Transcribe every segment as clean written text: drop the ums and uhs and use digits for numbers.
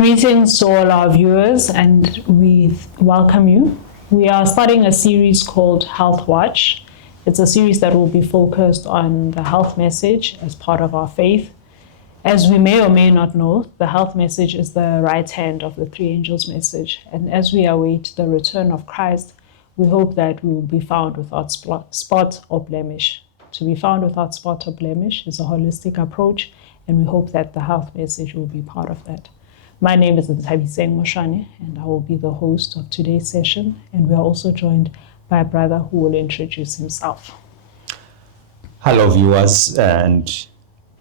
Greetings to all our viewers, and we welcome you. We are starting a series called Health Watch. It's a series that will be focused on the health message as part of our faith. As we may or may not know, the health message is the right hand of the three angels' message. And as we await the return of Christ, we hope that we will be found without spot or blemish. To be found without spot or blemish is a holistic approach, and we hope that the health message will be part of that. My name is Nthabiseng Moshane, and I will be the host of today's session. And we are also joined by a brother who will introduce himself. Hello, viewers, and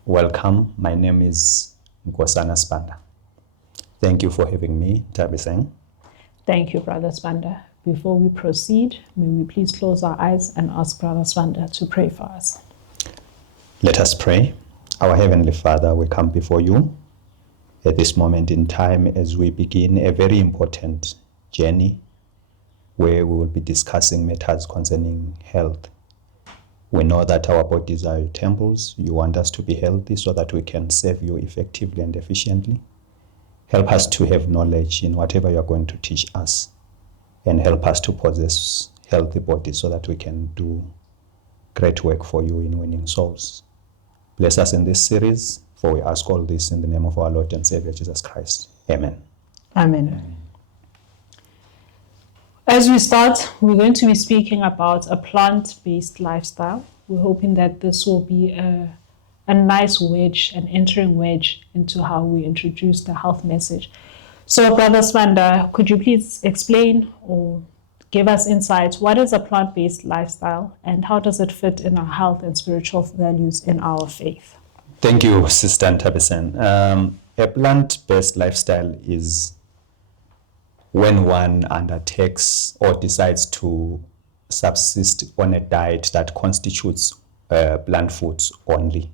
welcome. My name is Nkosana Spanda. Thank you for having me, Nthabiseng. Thank you, Brother Spanda. Before we proceed, may we please close our eyes and ask Brother Spanda to pray for us. Let us pray. Our Heavenly Father, we come before you at this moment in time as we begin a very important journey where we will be discussing matters concerning health. We know that our bodies are your temples. You want us to be healthy so that we can serve you effectively and efficiently. Help us to have knowledge in whatever you are going to teach us, and help us to possess healthy bodies so that we can do great work for you in winning souls. Bless us in this series, for we ask all this in the name of our Lord and Savior, Jesus Christ. Amen. Amen. As we start, we're going to be speaking about a plant-based lifestyle. We're hoping that this will be a nice wedge, an entering wedge into how we introduce the health message. So, Brother Spanda, could you please explain or give us insights? What is a plant-based lifestyle, and how does it fit in our health and spiritual values in our faith? Thank you, Sister Nthabiseng. A plant-based lifestyle is when one undertakes or decides to subsist on a diet that constitutes plant foods only.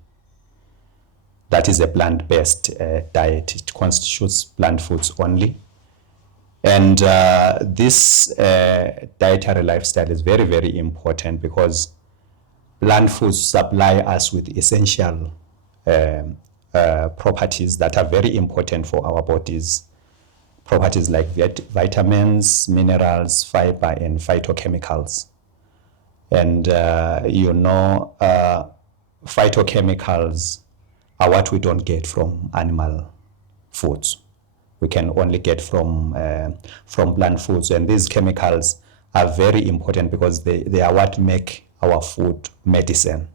That is a plant-based diet. It constitutes plant foods only. And this dietary lifestyle is very, very important because plant foods supply us with essential properties that are very important for our bodies. Properties like vitamins, minerals, fiber, and phytochemicals. And phytochemicals are what we don't get from animal foods. We can only get from plant foods. And these chemicals are very important because they are what make our food medicine.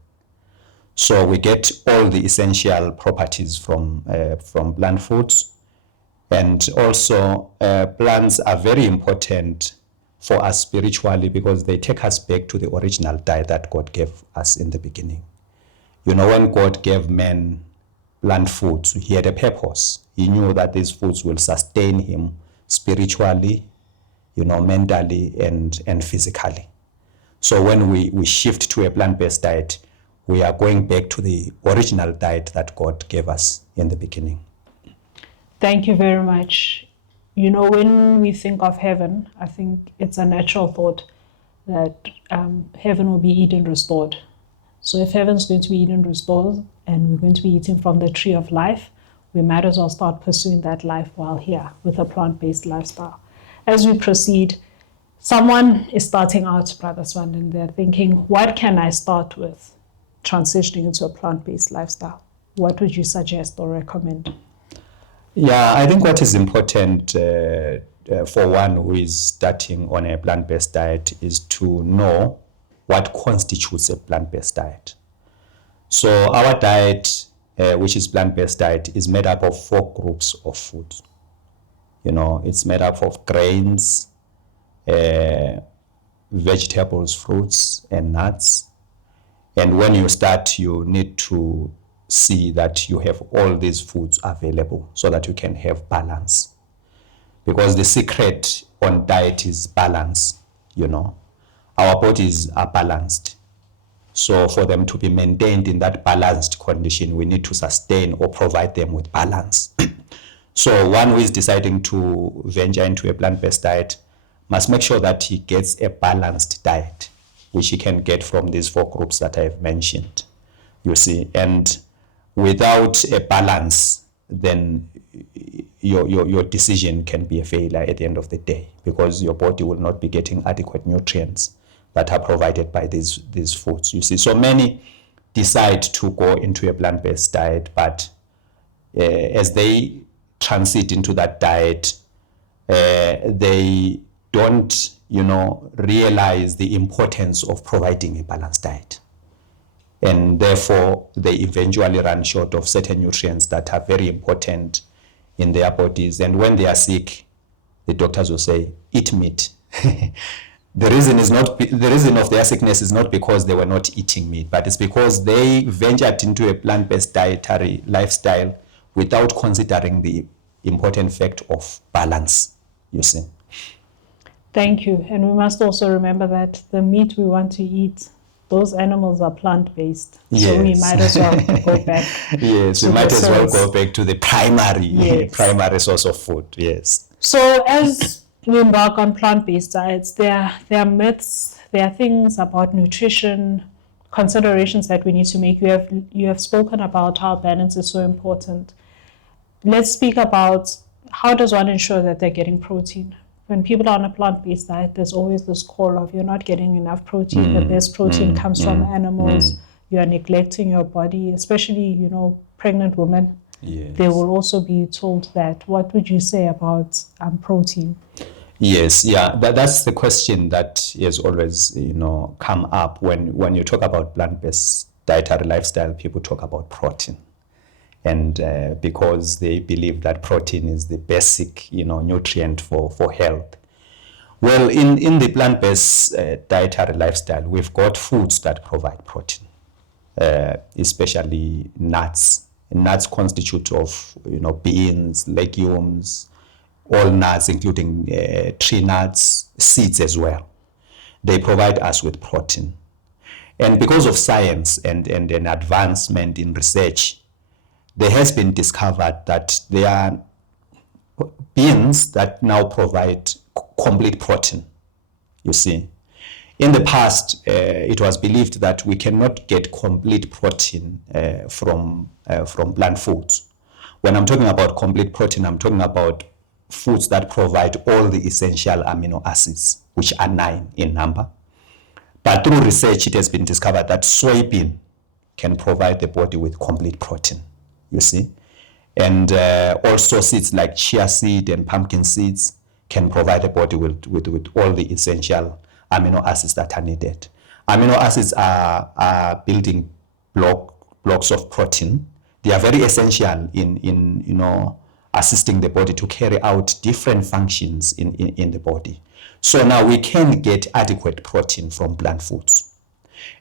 So we get all the essential properties from plant foods. And also plants are very important for us spiritually because they take us back to the original diet that God gave us in the beginning. You know, when God gave man plant foods, he had a purpose. He knew that these foods will sustain him spiritually, mentally and physically. So when we shift to a plant-based diet, we are going back to the original diet that God gave us in the beginning. Thank you very much. When we think of heaven, I think it's a natural thought that heaven will be eaten restored. So if heaven's going to be eaten restored and we're going to be eating from the tree of life, we might as well start pursuing that life while here with a plant-based lifestyle. As we proceed, someone is starting out, Brother Swan, and they're thinking, what can I start with transitioning into a plant-based lifestyle? What would you suggest or recommend? Yeah, I think what is important for one who is starting on a plant-based diet is to know what constitutes a plant-based diet. So our diet, which is plant-based diet, is made up of 4 groups of foods. It's made up of grains, vegetables, fruits, and nuts. And when you start, you need to see that you have all these foods available so that you can have balance. Because the secret on diet is balance, Our bodies are balanced. So for them to be maintained in that balanced condition, we need to sustain or provide them with balance. So one who is deciding to venture into a plant-based diet must make sure that he gets a balanced diet, which he can get from these 4 groups that I've mentioned, you see. And without a balance, then your decision can be a failure at the end of the day, because your body will not be getting adequate nutrients that are provided by these foods. You see, so many decide to go into a plant-based diet, but as they transit into that diet, they don't, realize the importance of providing a balanced diet. And therefore, they eventually run short of certain nutrients that are very important in their bodies. And when they are sick, the doctors will say, eat meat. The reason of their sickness is not because they were not eating meat, but it's because they ventured into a plant-based dietary lifestyle without considering the important fact of balance, you see. Thank you. And we must also remember that the meat we want to eat, those animals are plant-based. Yes. So we might as well go back. Yes, we might as well go back to the primary source of food. Yes. So as we embark on plant-based diets, there are myths, there are things about nutrition, considerations that we need to make. You have spoken about how balance is so important. Let's speak about how does one ensure that they're getting protein. When people are on a plant-based diet, there's always this call of you're not getting enough protein. The best protein comes from animals. You are neglecting your body, especially, pregnant women. Yes. They will also be told that. What would you say about protein? Yes, yeah, that's the question that has always, come up when you talk about plant-based dietary lifestyle. People talk about protein, and because they believe that protein is the basic, nutrient for health. Well, in the plant-based dietary lifestyle, we've got foods that provide protein, especially nuts. Nuts constitute of, beans, legumes, all nuts, including tree nuts, seeds as well. They provide us with protein. And because of science and an advancement in research, there has been discovered that there are beans that now provide complete protein, you see. In the past, it was believed that we cannot get complete protein from plant foods. When I'm talking about complete protein, I'm talking about foods that provide all the essential amino acids, which are 9 in number. But through research, it has been discovered that soybean can provide the body with complete protein, you see. And also seeds like chia seed and pumpkin seeds can provide the body with all the essential amino acids that are needed. Amino acids are building blocks of protein. They are very essential in assisting the body to carry out different functions in the body. So now we can get adequate protein from plant foods.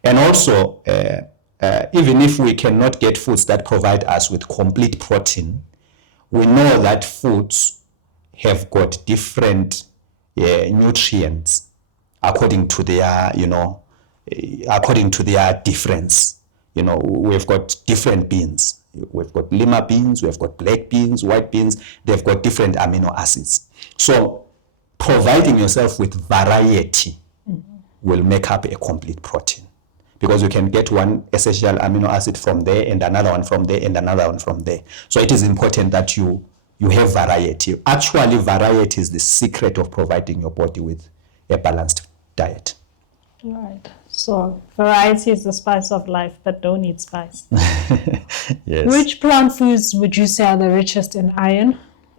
And also, even if we cannot get foods that provide us with complete protein, we know that foods have got different nutrients according to their, difference. We've got different beans. We've got lima beans, we've got black beans, white beans. They've got different amino acids. So providing yourself with variety will make up a complete protein, because you can get one essential amino acid from there and another one from there and another one from there. So it is important that you have variety. Actually, variety is the secret of providing your body with a balanced diet. Right. So variety is the spice of life, but don't eat spice. Yes. Which plant foods would you say are the richest in iron,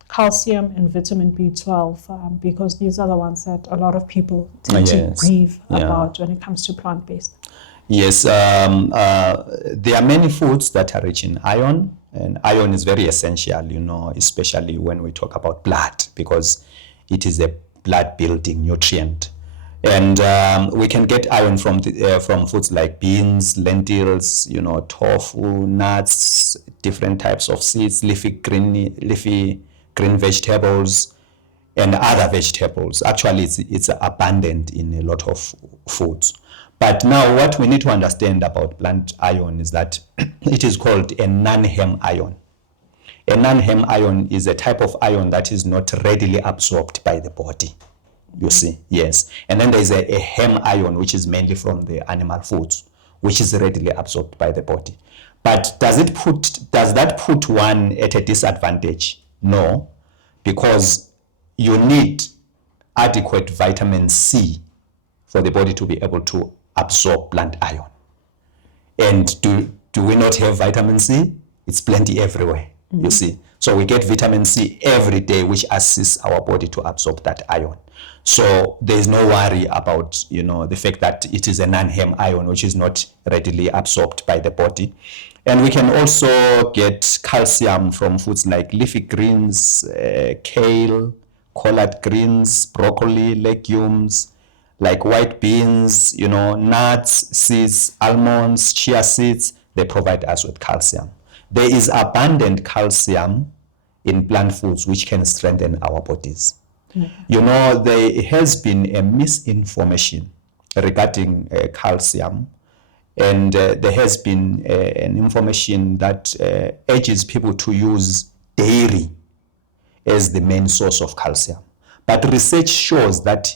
calcium, and vitamin B12? Because these are the ones that a lot of people tend to grieve about when it comes to plant-based. Yes, there are many foods that are rich in iron, and iron is very essential, especially when we talk about blood, because it is a blood-building nutrient. And we can get iron from foods like beans, lentils, tofu, nuts, different types of seeds, leafy green vegetables, and other vegetables. Actually, it's abundant in a lot of foods. But now what we need to understand about plant iron is that it is called a non-Hem iron. A non-Hem iron is a type of iron that is not readily absorbed by the body. You see, yes. And then there's a Hem iron, which is mainly from the animal foods, which is readily absorbed by the body. But does that put one at a disadvantage? No, because you need adequate vitamin C for the body to be able to absorb plant iron. And do we not have vitamin C? It's plenty everywhere, you see. So we get vitamin C every day, which assists our body to absorb that iron. So there's no worry about, the fact that it is a non-hem iron, which is not readily absorbed by the body. And we can also get calcium from foods like leafy greens, kale, collard greens, broccoli, legumes, like white beans, nuts, seeds, almonds, chia seeds. They provide us with calcium. There is abundant calcium in plant foods which can strengthen our bodies. There has been a misinformation regarding calcium, and there has been an information that urges people to use dairy as the main source of calcium. But research shows that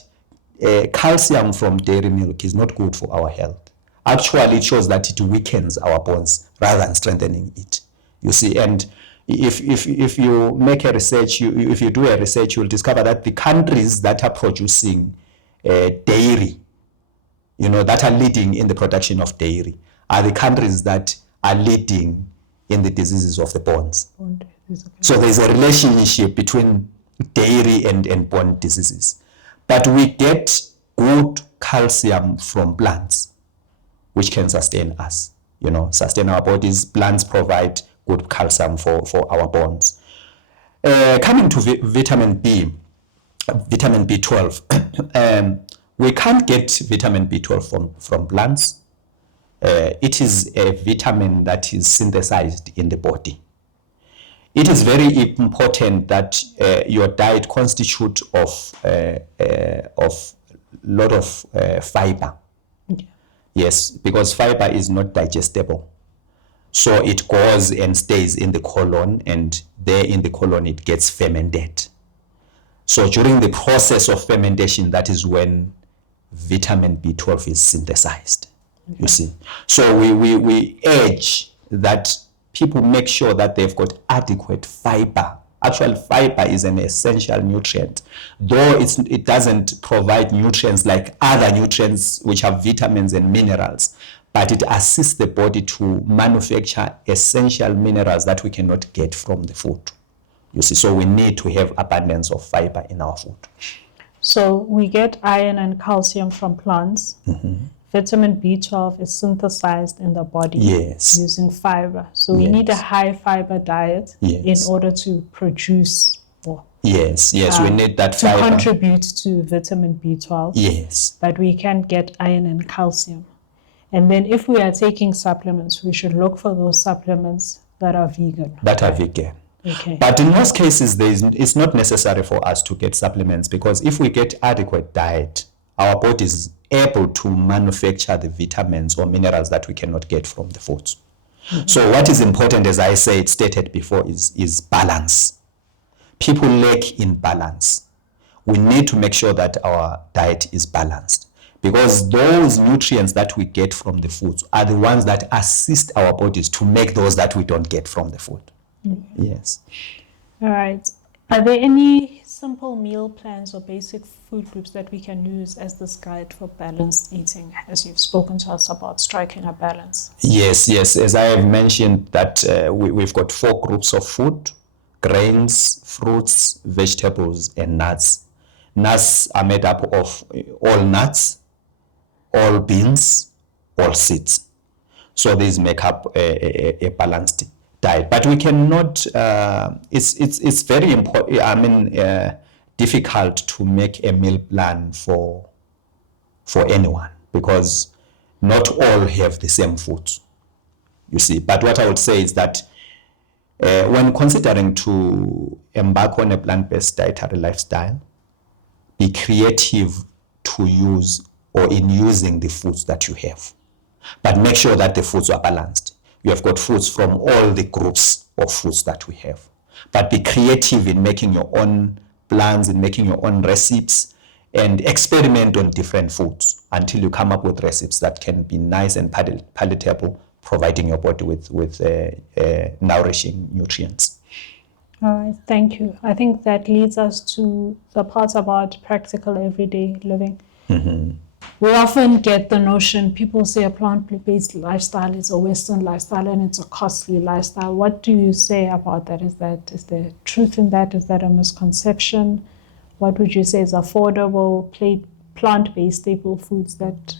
calcium from dairy milk is not good for our health. Actually, it shows that it weakens our bones rather than strengthening it. You see, and if you make a research, if you do a research, you'll discover that the countries that are producing dairy, that are leading in the production of dairy, are the countries that are leading in the diseases of the bones. So there's a relationship between dairy and bone diseases. But we get good calcium from plants, which can sustain us, sustain our bodies. Plants provide good calcium for our bones. Coming to vitamin B12, we can't get vitamin B12 from plants. It is a vitamin that is synthesized in the body. It is very important that your diet constitutes of lot of fiber. Yeah. Yes, because fiber is not digestible. So it goes and stays in the colon, and there in the colon it gets fermented. So during the process of fermentation, that is when vitamin B12 is synthesized. Okay. You see. So we urge that people make sure that they've got adequate fiber. Actually, fiber is an essential nutrient, though it doesn't provide nutrients like other nutrients which have vitamins and minerals, but it assists the body to manufacture essential minerals that we cannot get from the food. You see, so we need to have abundance of fiber in our food. So we get iron and calcium from plants. Mm-hmm. Vitamin B12 is synthesized in the body using fiber. So we need a high fiber diet in order to produce more. Yes, we need that fiber. To contribute to vitamin B12. Yes. But we can get iron and calcium. And then if we are taking supplements, we should look for those supplements that are vegan. Okay. But in most cases, it's not necessary for us to get supplements, because if we get adequate diet, our body is able to manufacture the vitamins or minerals that we cannot get from the foods. Mm-hmm. So what is important, as I stated before, is balance. People lack in balance. We need to make sure that our diet is balanced, because those nutrients that we get from the foods are the ones that assist our bodies to make those that we don't get from the food. Mm-hmm. Yes. All right. Are there any simple meal plans or basic food groups that we can use as this guide for balanced eating, as you've spoken to us about striking a balance? Yes. As I have mentioned, that we've got 4 groups of food: grains, fruits, vegetables, and nuts. Nuts are made up of all nuts, all beans, all seeds. So these make up a balanced diet. But we cannot, it's very important, difficult to make a meal plan for anyone, because not all have the same foods, you see. But what I would say is that when considering to embark on a plant-based dietary lifestyle, be creative to use or in using the foods that you have. But make sure that the foods are balanced. You have got foods from all the groups of foods that we have. But be creative in making your own plans, in making your own recipes, and experiment on different foods until you come up with recipes that can be nice and palatable, providing your body with nourishing nutrients. All right, thank you. I think that leads us to the part about practical everyday living. We often get the notion, people say a plant-based lifestyle is a Western lifestyle and it's a costly lifestyle. What do you say about that? Is there truth in that? Is that a misconception? What would you say is affordable plant-based staple foods that,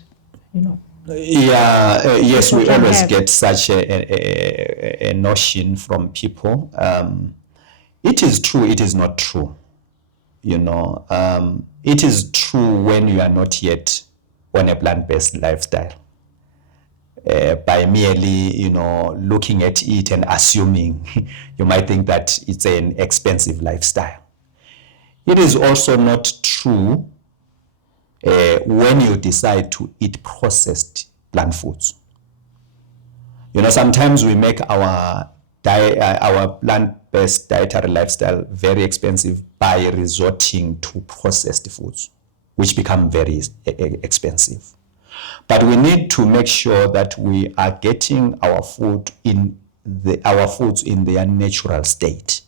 Yes, people we can always have? get such a notion from people. It is true, it is not true. It is true when you are not yet on a plant-based lifestyle. By merely, looking at it and assuming, you might think that it's an expensive lifestyle. It is also not true when you decide to eat processed plant foods. Sometimes we make our plant-based dietary lifestyle very expensive by resorting to processed foods, which become very expensive. But we need to make sure that we are getting our foods in their natural state.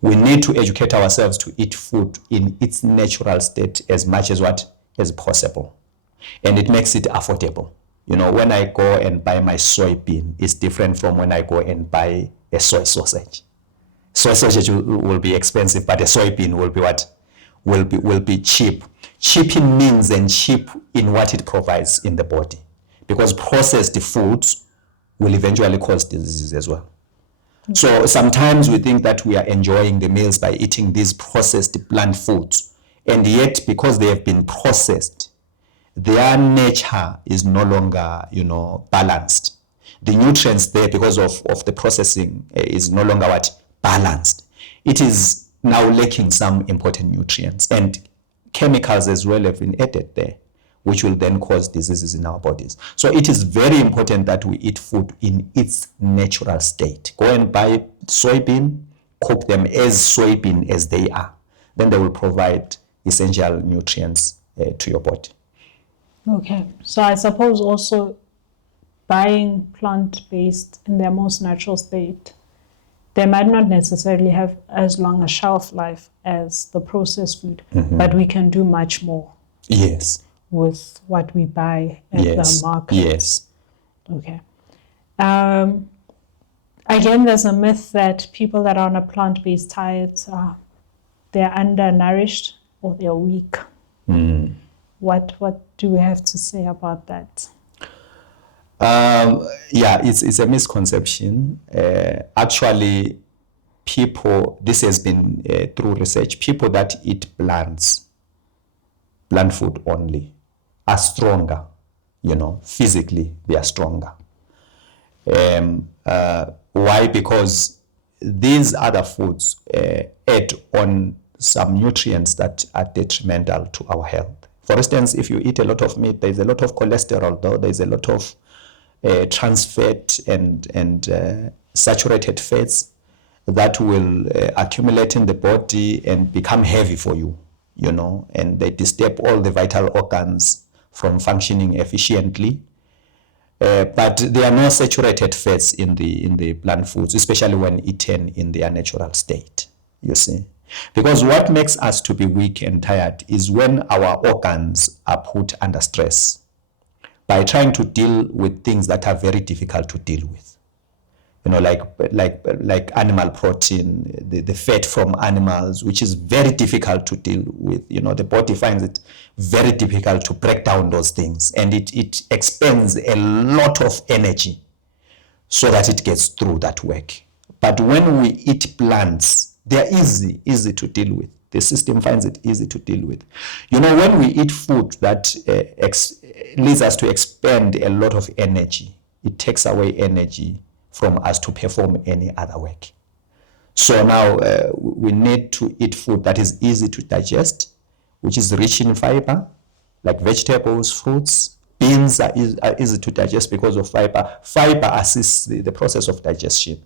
We need to educate ourselves to eat food in its natural state as much as possible. And it makes it affordable. When I go and buy my soybean, it's different from when I go and buy a soy sausage. Soy sausage will be expensive, but a soybean will be will be cheap. Cheap in means and cheap in what it provides in the body. Because processed foods will eventually cause diseases as well. So sometimes we think that we are enjoying the meals by eating these processed plant foods. And yet, because they have been processed, their nature is no longer, balanced. The nutrients there, because of the processing, is no longer balanced. It is now lacking some important nutrients. And chemicals as well have been added there, which will then cause diseases in our bodies. So it is very important that we eat food in its natural state. Go and buy soybean, cook them as soybean as they are. Then they will provide essential nutrients to your body. Okay, so I suppose also buying plant-based in their most natural state, they might not necessarily have as long a shelf life as the processed food, but we can do much more. Yes. With what we buy at the market. Yes. Okay. Again, there's a myth that people that are on a plant-based diet, they're undernourished or they're weak. What do we have to say about that? It's a misconception. Actually, this has been through research, people that eat plant food only are stronger, physically they are stronger. Why? Because these other foods add on some nutrients that are detrimental to our health. For instance, if you eat a lot of meat, there's a lot of cholesterol, though there's a lot of trans fat and saturated fats that will accumulate in the body and become heavy for you, and they disturb all the vital organs from functioning efficiently. But there are no saturated fats in the plant foods, especially when eaten in their natural state, you see. Because what makes us to be weak and tired is when our organs are put under stress by trying to deal with things that are very difficult to deal with. Like animal protein, the fat from animals, which is very difficult to deal with. The body finds it very difficult to break down those things, and it expends a lot of energy so that it gets through that work. But when we eat plants, they're easy to deal with. The system finds it easy to deal with. When we eat food that leads us to expend a lot of energy, it takes away energy from us to perform any other work. So now we need to eat food that is easy to digest, which is rich in fiber, like vegetables, fruits. Beans are easy to digest because of fiber. Fiber assists the process of digestion.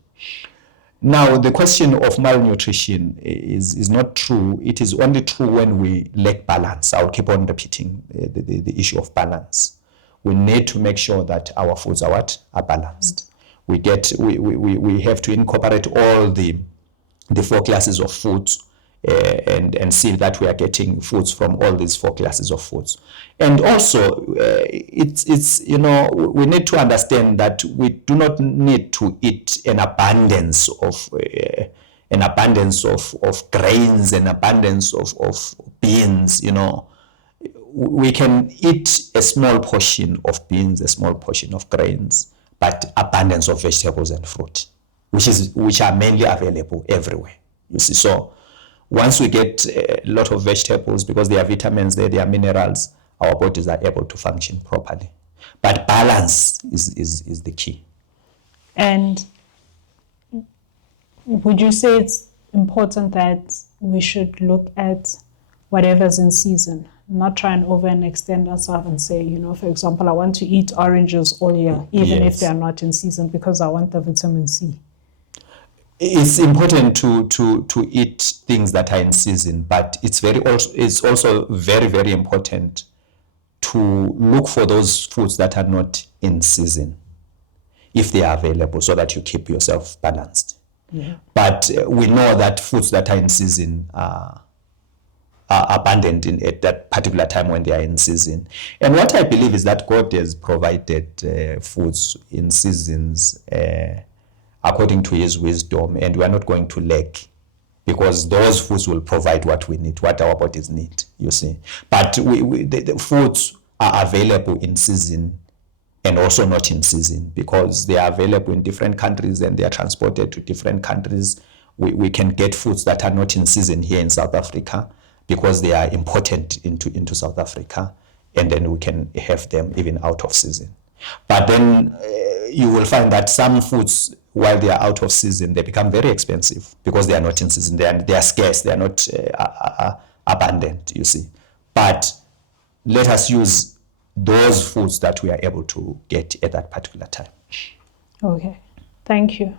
Now, the question of malnutrition is not true. It is only true when we lack balance. I'll keep on repeating the issue of balance. We need to make sure that our foods are balanced. We have to incorporate all the the 4 classes of foods, and see that we are getting foods from all these 4 classes of foods. And also, it's we need to understand that we do not need to eat an abundance of grains, an abundance of beans. We can eat a small portion of beans, a small portion of grains, but abundance of vegetables and fruit, which are mainly available everywhere. You see, so once we get a lot of vegetables, because there are vitamins there, there are minerals, our bodies are able to function properly. But balance is the key. And would you say it's important that we should look at whatever's in season, not try and over and extend ourselves and say, for example, I want to eat oranges all year, even if they are not in season, because I want the vitamin C? It's important to eat things that are in season, but it's also very, very important to look for those foods that are not in season, if they are available, so that you keep yourself balanced. Yeah. But we know that foods that are in season are abundant at that particular time when they are in season. And what I believe is that God has provided foods in seasons according to his wisdom, and we are not going to lack, because those foods will provide what we need, what our bodies need, you see. But the foods are available in season and also not in season, because they are available in different countries and they are transported to different countries. We can get foods that are not in season here in South Africa because they are imported into South Africa, and then we can have them even out of season. But then you will find that some foods, while they are out of season, they become very expensive because they are not in season. They are scarce. They are not abundant, you see. But let us use those foods that we are able to get at that particular time. Okay, thank you.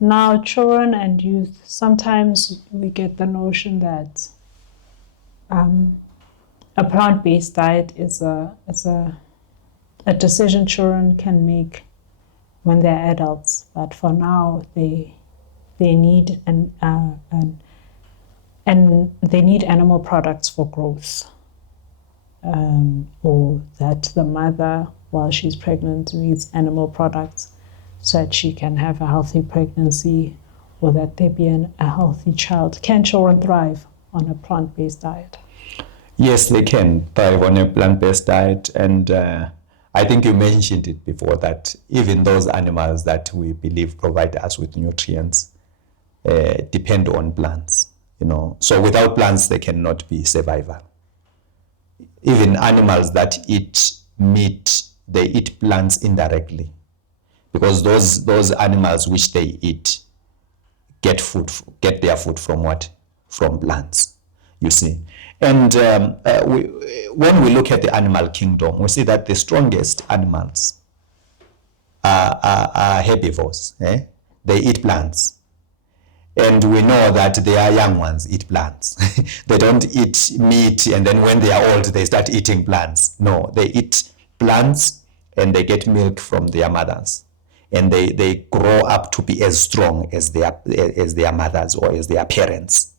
Now, children and youth, sometimes we get the notion that a plant-based diet is a decision children can make when they're adults, but for now they need and they need animal products for growth, or that the mother, while she's pregnant, needs animal products so that she can have a healthy pregnancy, or that they be a healthy child. Can children thrive on a plant-based diet? Yes, they can thrive on a plant-based diet, and I think you mentioned it before that even those animals that we believe provide us with nutrients depend on plants, So without plants, there cannot be survival. Even animals that eat meat, they eat plants indirectly, because those animals which they eat get their food from what? From plants, you see. And when we look at the animal kingdom, we see that the strongest animals are herbivores. They eat plants. And we know that their young ones eat plants. They don't eat meat, and then when they are old, they start eating plants. No, they eat plants, and they get milk from their mothers. And they grow up to be as strong as their mothers or as their parents.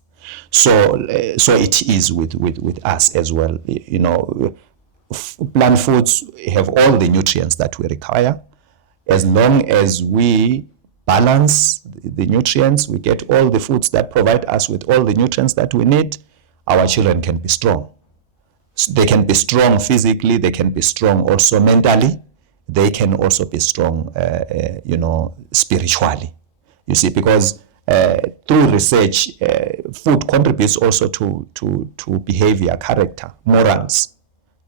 So it is with us as well. Plant foods have all the nutrients that we require. As long as we balance the nutrients, we get all the foods that provide us with all the nutrients that we need, our children can be strong. They can be strong physically, they can be strong also mentally, they can also be strong, spiritually. You see, because through research, food contributes also to behavior, character, morals,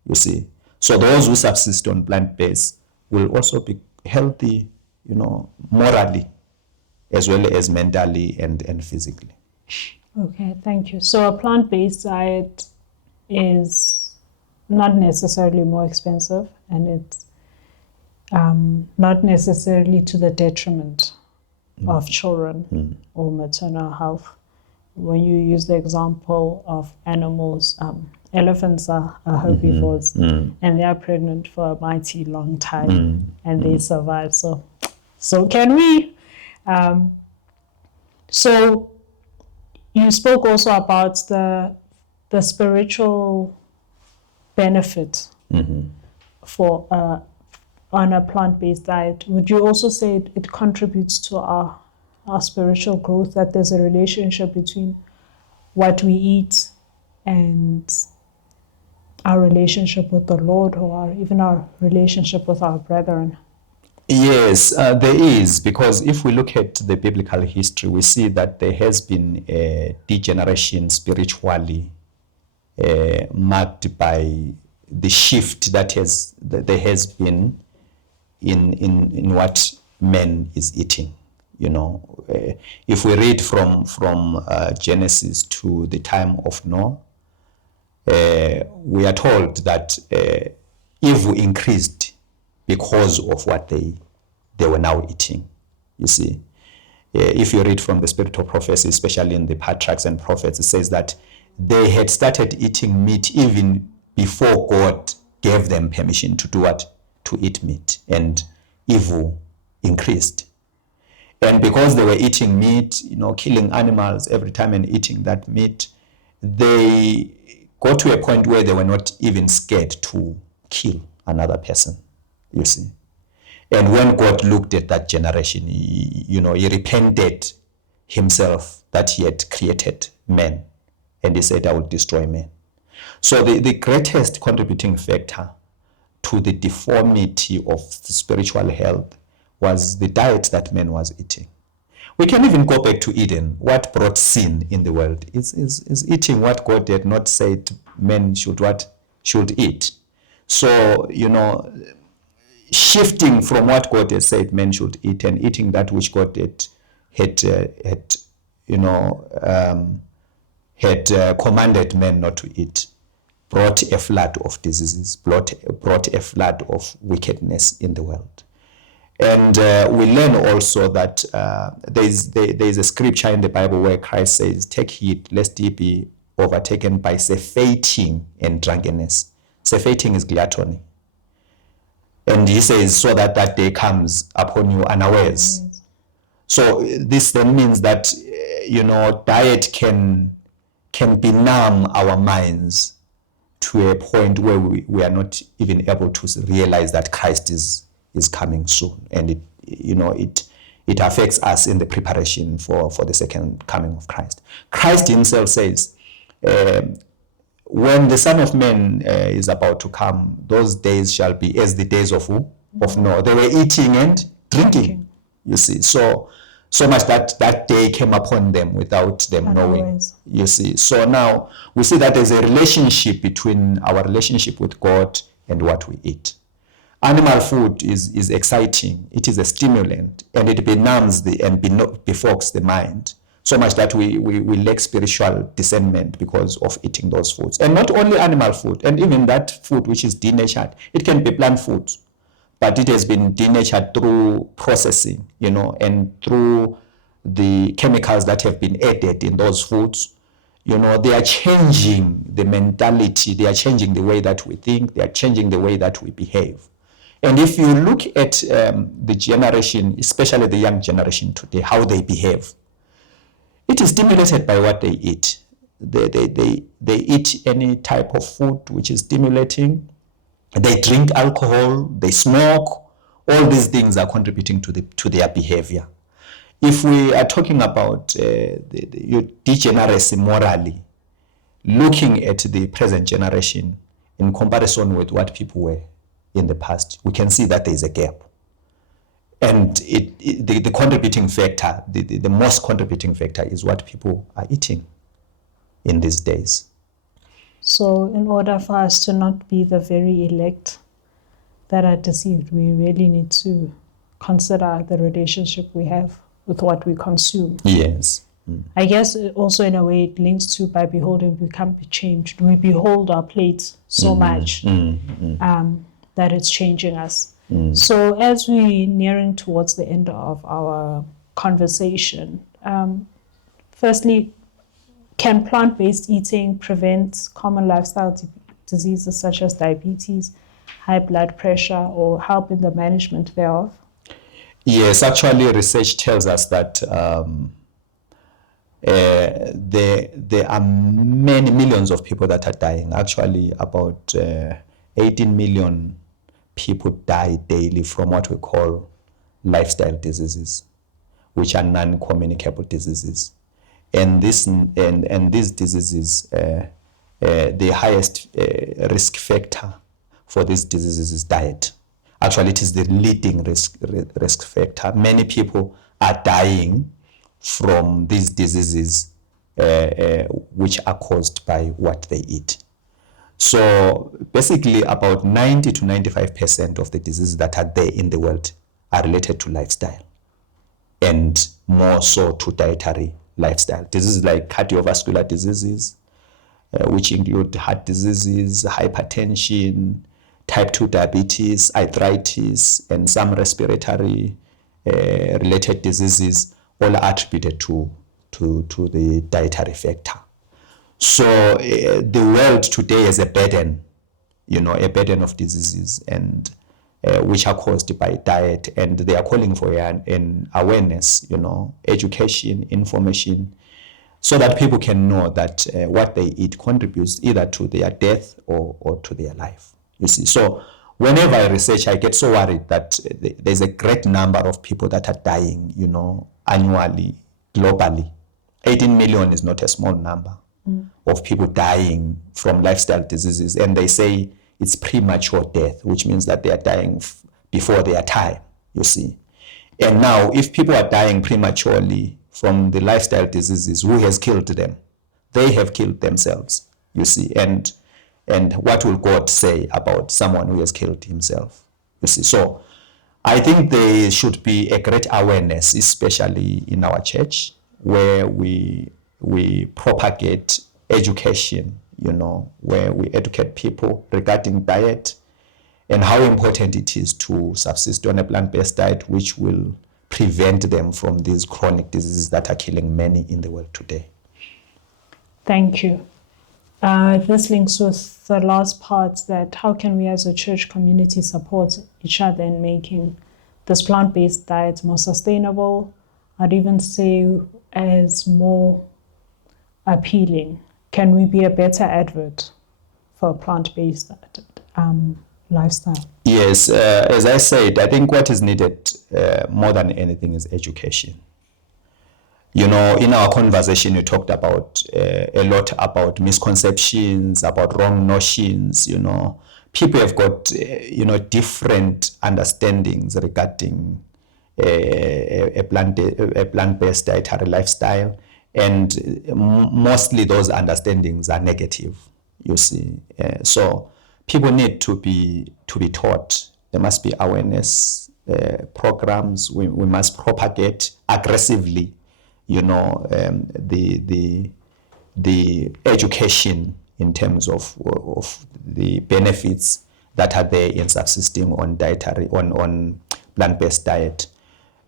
you see. So those who subsist on plant-based will also be healthy, morally, as well as mentally and physically. Okay, thank you. So a plant-based diet is not necessarily more expensive, and it's not necessarily to the detriment of children or maternal health. When you use the example of animals, elephants are herbivores, and they are pregnant for a mighty long time, and they survive. So can we. So You spoke also about the spiritual benefit for on a plant-based diet. Would you also say it contributes to our spiritual growth, that there's a relationship between what we eat and our relationship with the Lord, or even our relationship with our brethren? Yes, there is, because if we look at the biblical history, we see that there has been a degeneration spiritually marked by the shift that there has been in what man is eating. You know, if we read from Genesis to the time of Noah, we are told that evil increased because of what they were now eating. You see, if you read from the spirit of prophecy, especially in the patriarchs and prophets, it says that they had started eating meat even before God gave them permission to do what? To eat meat, and evil increased. And because they were eating meat, you know, killing animals every time and eating that meat, they got to a point where they were not even scared to kill another person, you see. And when God looked at that generation, he repented himself that he had created man, and he said, I will destroy man. So the greatest contributing factor to the deformity of the spiritual health was the diet that man was eating. We can even go back to Eden. What brought sin in the world is eating what God had not said men should eat. So, shifting from what God had said men should eat and eating that which God had commanded men not to eat brought a flood of diseases, brought a flood of wickedness in the world. And we learn also that there is a scripture in the Bible where Christ says, take heed lest ye be overtaken by surfeiting and drunkenness. Surfeiting is gluttony. And he says, so that day comes upon you unawares. So this then means that, diet can benumb our minds to a point where we are not even able to realize that Christ is coming soon, and it affects us in the preparation for the second coming of Christ. Christ himself says, when the Son of Man is about to come, those days shall be as the days of who? Of Noah. They were eating and drinking. You see, so much that day came upon them without them knowing. You see, so now we see that there's a relationship between our relationship with God and what we eat. Animal food is exciting. It is a stimulant, and it benumbs and befogs the mind, so much that we lack spiritual discernment because of eating those foods. And not only animal food, and even that food which is denatured, it can be plant foods, but it has been denatured through processing, and through the chemicals that have been added in those foods. They are changing the mentality, they are changing the way that we think, they are changing the way that we behave. And if you look at the generation, especially the young generation today, how they behave, it is stimulated by what they eat. They eat any type of food which is stimulating. They drink alcohol, they smoke. All these things are contributing to their behavior. If we are talking about your degeneracy morally, looking at the present generation in comparison with what people were in the past, we can see that there is a gap. And the contributing factor, the most contributing factor is what people are eating in these days. So in order for us to not be the very elect that are deceived, we really need to consider the relationship we have with what we consume. Yes. I guess also in a way it links to by beholding we can't be changed. We behold our plate so much that it's changing us. So as we're nearing towards the end of our conversation, firstly, can plant-based eating prevent common lifestyle diseases such as diabetes, high blood pressure, or help in the management thereof? Yes, actually research tells us that there are many millions of people that are dying. Actually, about 18 million people die daily from what we call lifestyle diseases, which are non-communicable diseases. And these diseases, the highest risk factor for these diseases is diet. Actually, it is the leading risk factor. Many people are dying from these diseases which are caused by what they eat. So basically about 90 to 95% of the diseases that are there in the world are related to lifestyle, and more so to dietary lifestyle. Diseases like cardiovascular diseases, which include heart diseases, hypertension, type 2 diabetes, arthritis, and some respiratory related diseases, all are attributed to the dietary factor. So the world today is a burden, a burden of diseases, and which are caused by diet, and they are calling for an awareness, education, information, so that people can know that what they eat contributes either to their death or to their life. You see, so whenever I research, I get so worried that there's a great number of people that are dying, annually, globally. 18 million is not a small number of people dying from lifestyle diseases, and they say it's premature death, which means that they are dying before their time, you see. And now, if people are dying prematurely from the lifestyle diseases, who has killed them? They have killed themselves, you see. And what will God say about someone who has killed himself, you see? So I think there should be a great awareness, especially in our church, where we propagate education, where we educate people regarding diet and how important it is to subsist on a plant-based diet, which will prevent them from these chronic diseases that are killing many in the world today. Thank you. This links with the last part, that how can we as a church community support each other in making this plant-based diet more sustainable, I'd even say as more appealing. Can we be a better advert for a plant-based lifestyle? Yes, as I said, I think what is needed more than anything is education. In our conversation, you talked about a lot about misconceptions, about wrong notions. People have got different understandings regarding a plant-based dietary lifestyle, and mostly those understandings are negative, you see. So people need to be taught. There must be awareness programs. We must propagate aggressively, the education in terms of the benefits that are there in subsisting on plant-based diet.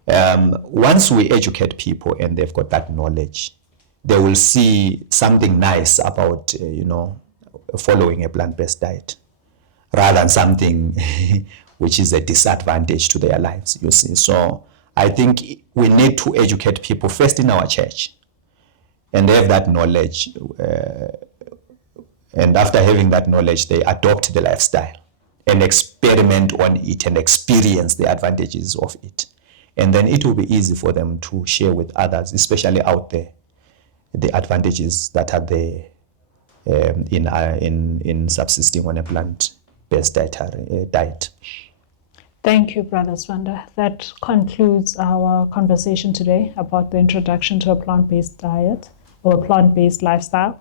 Once we educate people and they've got that knowledge, they will see something nice about following a plant-based diet, rather than something which is a disadvantage to their lives, you see. So I think we need to educate people first in our church, and they have that knowledge, and after having that knowledge, they adopt the lifestyle and experiment on it and experience the advantages of it. And then it will be easy for them to share with others, especially out there, the advantages that are there in subsisting on a plant-based diet. Thank you, Brother Swanda. That concludes our conversation today about the introduction to a plant-based diet or a plant-based lifestyle.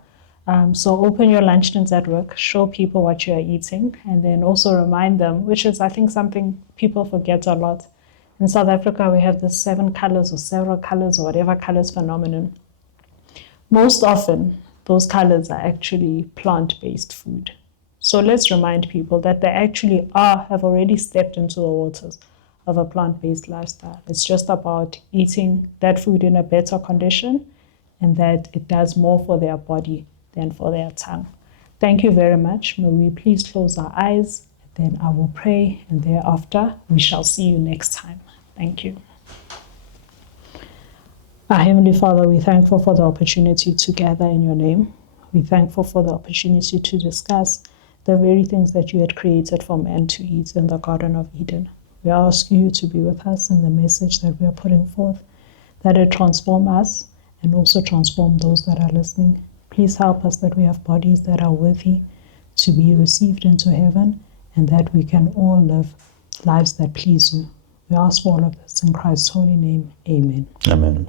So open your lunch tins at work, show people what you are eating, and then also remind them, which is, I think, something people forget a lot. In South Africa, we have the 7 colors or several colors or whatever colors phenomenon. Most often, those colors are actually plant-based food. So let's remind people that they actually have already stepped into the waters of a plant-based lifestyle. It's just about eating that food in a better condition, and that it does more for their body than for their tongue. Thank you very much. May we please close our eyes, then I will pray, and thereafter we shall see you next time. Thank you. Our Heavenly Father, we're thankful for the opportunity to gather in your name. We're thankful for the opportunity to discuss the very things that you had created for man to eat in the Garden of Eden. We ask you to be with us in the message that we are putting forth, that it transform us and also transform those that are listening. Please help us that we have bodies that are worthy to be received into heaven, and that we can all live lives that please you. We ask for all of this in Christ's holy name. Amen. Amen.